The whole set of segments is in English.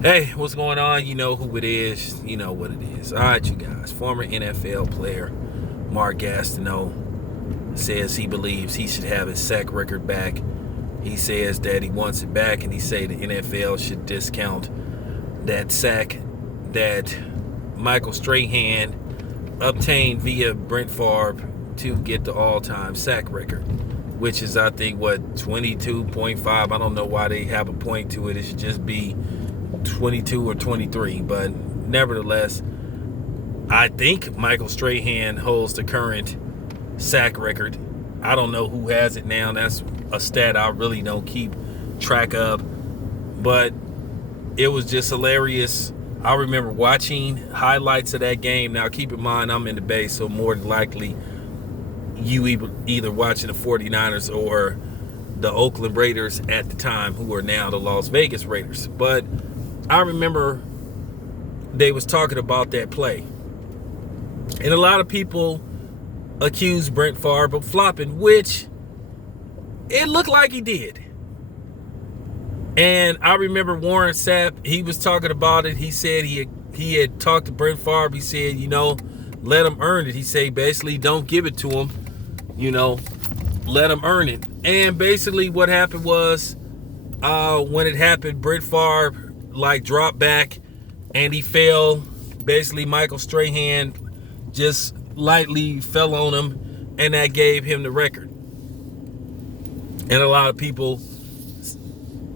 Hey, what's going on? You know who it is. You know what it is. All right, you guys. Former NFL player Mark Gastineau says he believes he should have his sack record back. He says that he wants it back, and he say the NFL should discount that sack that Michael Strahan obtained via Brent Favre to get the all-time sack record, which is, I think, 22.5. I don't know why they have a point to it. It should just be 22 or 23, but nevertheless, I think Michael Strahan holds the current sack record. I don't know who has it now. That's a stat I really don't keep track of, but it was just hilarious. I remember watching highlights of that game. Now, keep in mind, I'm in the Bay, so more than likely you either watching the 49ers or the Oakland Raiders at the time, who are now the Las Vegas Raiders. But I remember they was talking about that play. And a lot of people accused Brent Favre of flopping, which it looked like he did. And I remember Warren Sapp, he was talking about it. He said he had talked to Brent Favre. He said, let him earn it. He said, basically, don't give it to him. Let him earn it. And basically what happened was, when it happened, Brent Favre dropped back and he fell. Basically, Michael Strahan just lightly fell on him, and that gave him the record. And a lot of people,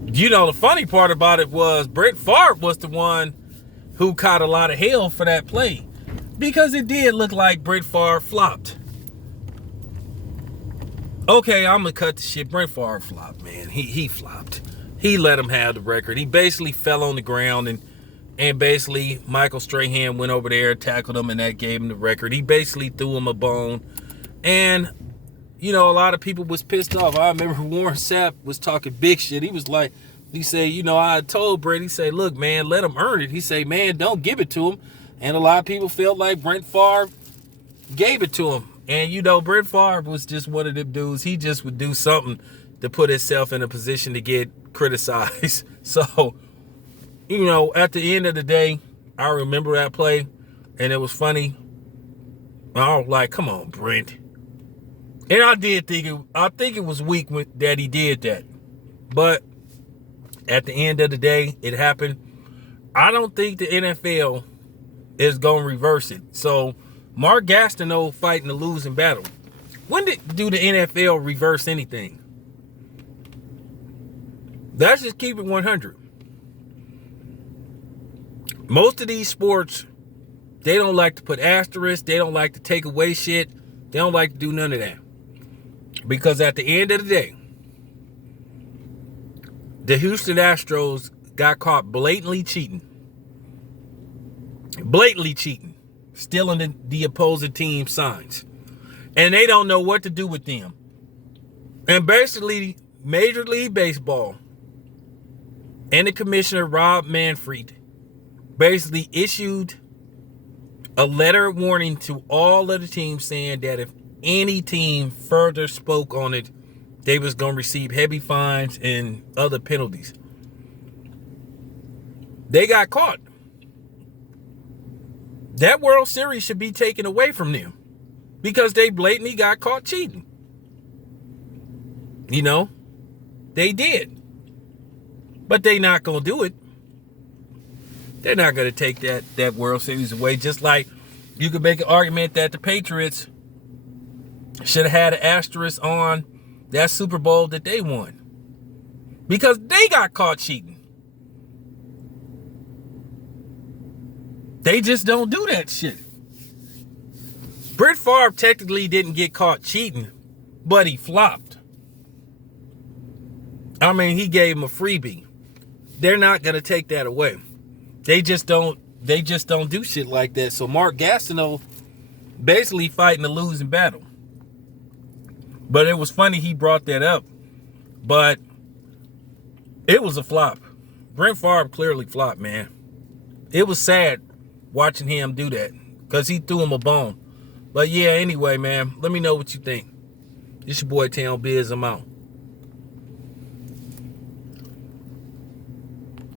the funny part about it was Brent Favre was the one who caught a lot of hell for that play, because it did look like Brent Favre flopped. Okay, I'm gonna cut the shit. Brent Favre flopped, man. He flopped. He let him have the record. He basically fell on the ground, and basically Michael Strahan went over there, tackled him, and that gave him the record. He basically threw him a bone. And, a lot of people was pissed off. I remember Warren Sapp was talking big shit. He said, I told Brent, he said, look, man, let him earn it. He said, man, don't give it to him. And a lot of people felt like Brent Favre gave it to him. And, Brent Favre was just one of them dudes. He just would do something to put himself in a position to get criticized. So, at the end of the day, I remember that play, and it was funny. I was like, come on, Brent. And I think it was weak that he did that. But at the end of the day, it happened. I don't think the NFL is going to reverse it. So, Mark Gastineau fighting a losing battle. When do the NFL reverse anything? Let's just keep it 100. Most of these sports, they don't like to put asterisks. They don't like to take away shit. They don't like to do none of that. Because at the end of the day, the Houston Astros got caught blatantly cheating. Stealing the opposing team's signs. And they don't know what to do with them. And basically, Major League Baseball and the commissioner, Rob Manfred, basically issued a letter of warning to all of the teams, saying that if any team further spoke on it, they was going to receive heavy fines and other penalties. They got caught. That World Series should be taken away from them because they blatantly got caught cheating. They did. But they not going to do it. They're not going to take that World Series away. Just like you could make an argument that the Patriots should have had an asterisk on that Super Bowl that they won, because they got caught cheating. They just don't do that shit. Brent Favre technically didn't get caught cheating, but he flopped. I mean, he gave him a freebie. They're not going to take that away. They just don't do shit like that. So Mark Gastineau basically fighting a losing battle. But it was funny he brought that up. But it was a flop. Brent Favre clearly flopped, man. It was sad watching him do that, because he threw him a bone. But yeah, anyway, man, let me know what you think. It's your boy Town Biz. I'm out.